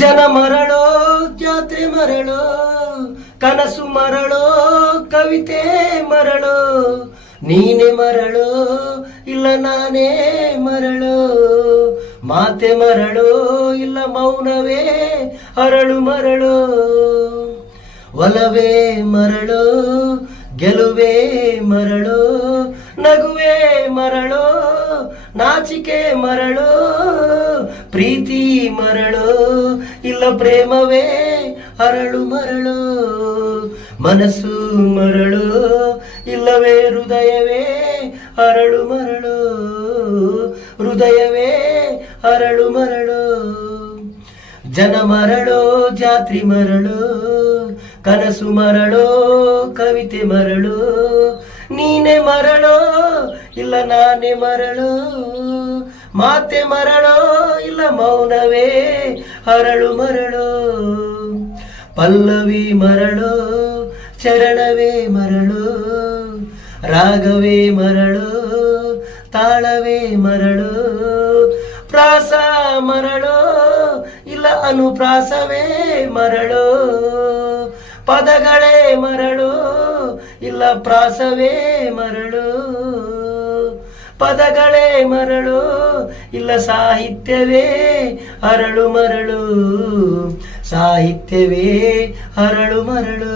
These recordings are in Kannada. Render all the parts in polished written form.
ಜನ ಮರಳೋ ಜಾತ್ರೆ ಮರಳೋ ಕನಸು ಮರಳೋ ಕವಿತೆ ಮರಳೋ ನೀನೆ ಮರಳೋ ಇಲ್ಲ ನಾನೇ ಮರಳೋ ಮಾತೆ ಮರಳೋ ಇಲ್ಲ ಮೌನವೇ ಅರಳು ಮರಳೋ ಒಲವೇ ಮರಳೋ ಗೆಲುವೆ ಮರಳೋ ನಗುವೆ ಮರಳೋ ನಾಚಿಕೆ ಮರಳೋ ಪ್ರೀತಿ ಮರಳೋ ಇಲ್ಲ ಪ್ರೇಮವೇ ಅರಳು ಮರಳೋ ಮನಸ್ಸು ಮರಳೋ ಇಲ್ಲವೇ ಹೃದಯವೇ ಅರಳು ಮರಳೋ ಹೃದಯವೇ ಅರಳು ಮರಳೋ ಜನ ಮರಳೋ ಜಾತ್ರಿ ಮರಳೋ ಕನಸು ಮರಳೋ ಕವಿತೆ ಮರಳೋ ನೀನೆ ಮರಳೋ ಇಲ್ಲ ನಾನೇ ಮರಳೋ ಮಾತೆ ಮರಳೋ ಇಲ್ಲ ಮೌನವೇ ಅರಳು ಮರಳೋ ಪಲ್ಲವಿ ಮರಳೋ ಚರಣವೇ ಮರಳೋ ರಾಗವೇ ಮರಳೋ ತಾಳವೇ ಮರಳೋ ಪ್ರಾಸ ಮರಳೋ ಇಲ್ಲ ಅನುಪ್ರಾಸವೇ ಮರಳೋ ಪದಗಳೇ ಮರಳೋ ಇಲ್ಲ ಪ್ರಾಸವೇ ಮರಳೋ ಪದಗಳೇ ಮರಳೋ ಇಲ್ಲ ಸಾಹಿತ್ಯವೇ ಅರಳು ಮರಳು ಸಾಹಿತ್ಯವೇ ಅರಳು ಮರಳು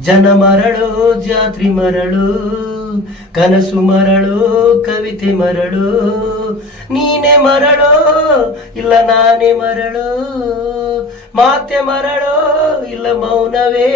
ಜನ ಮರಳೋ ಜಾತ್ರಿ ಮರಳು ಕನಸು ಮರಳೋ ಕವಿತೆ ಮರಳೋ ನೀನೆ ಮರಳೋ ಇಲ್ಲ ನಾನೇ ಮರಳೋ ಮಾತೆ ಮರಳೋ ಇಲ್ಲ ಮೌನವೇ